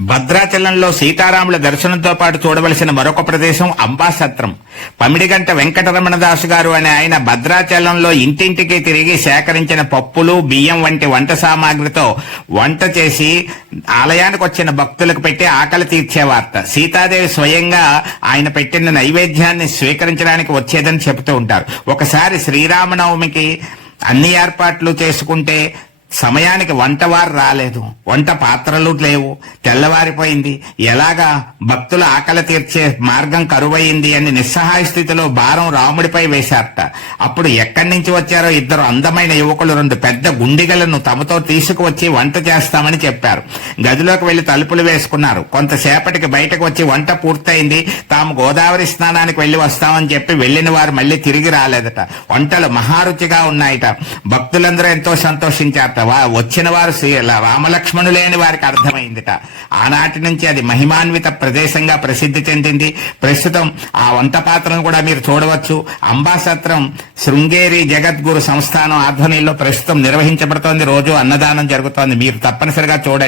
భద్రాచలంలో సీతారాముల దర్శనంతో పాటు చూడవలసిన మరొక ప్రదేశం అంబాసత్రం. పమిడిగంట వెంకటరమణదాసు గారు అనే ఆయన భద్రాచలంలో ఇంటింటికి తిరిగి సేకరించిన పప్పులు బియ్యం వంటి వంట సామాగ్రితో వంట చేసి ఆలయానికి వచ్చిన భక్తులకు పెట్టి ఆకలి తీర్చే వార్త. సీతాదేవి స్వయంగా ఆయన పెట్టిన నైవేద్యాన్ని స్వీకరించడానికి వచ్చేదని చెబుతూ ఉంటారు. ఒకసారి శ్రీరామనవమికి అన్ని ఏర్పాట్లు చేసుకుంటే సమయానికి వంటవారు రాలేదు. వంట పాత్రలు లేవు. తెల్లవారిపోయింది. ఎలాగా? భక్తుల ఆకలి తీర్చే మార్గం కరువయింది అని నిస్సహాయ స్థితిలో భారం రాముడిపై వేశారట. అప్పుడు ఎక్కడి నుంచి వచ్చారో ఇద్దరు అందమైన యువకులు రెండు పెద్ద గుండిగలను తమతో తీసుకువచ్చి వంట చేస్తామని చెప్పారు. గదిలోకి వెళ్ళి తలుపులు వేసుకున్నారు. కొంతసేపటికి బయటకు వచ్చి వంట పూర్తయింది. తాము గోదావరి స్నానానికి వెళ్ళి వస్తామని చెప్పి వెళ్ళిన వారు మళ్ళీ తిరిగి రాలేదట. వంటలు మహారుచిగా ఉన్నాయట. భక్తులందరూ ఎంతో సంతోషించారట. వచ్చిన వారు శ్రీ రామలక్ష్మణులే అని వారికి అర్థమైందిట. ఆనాటి నుంచి అది మహిమాన్విత ప్రదేశంగా ప్రసిద్ధి చెందింది. ప్రస్తుతం ఆ వంట పాత్రను కూడా మీరు చూడవచ్చు. అంబాసత్రం శృంగేరి జగద్గురు సంస్థానం ఆధ్వర్యంలో ప్రస్తుతం నిర్వహించబడుతోంది. రోజు అన్నదానం జరుగుతోంది. మీరు తప్పనిసరిగా చూడండి.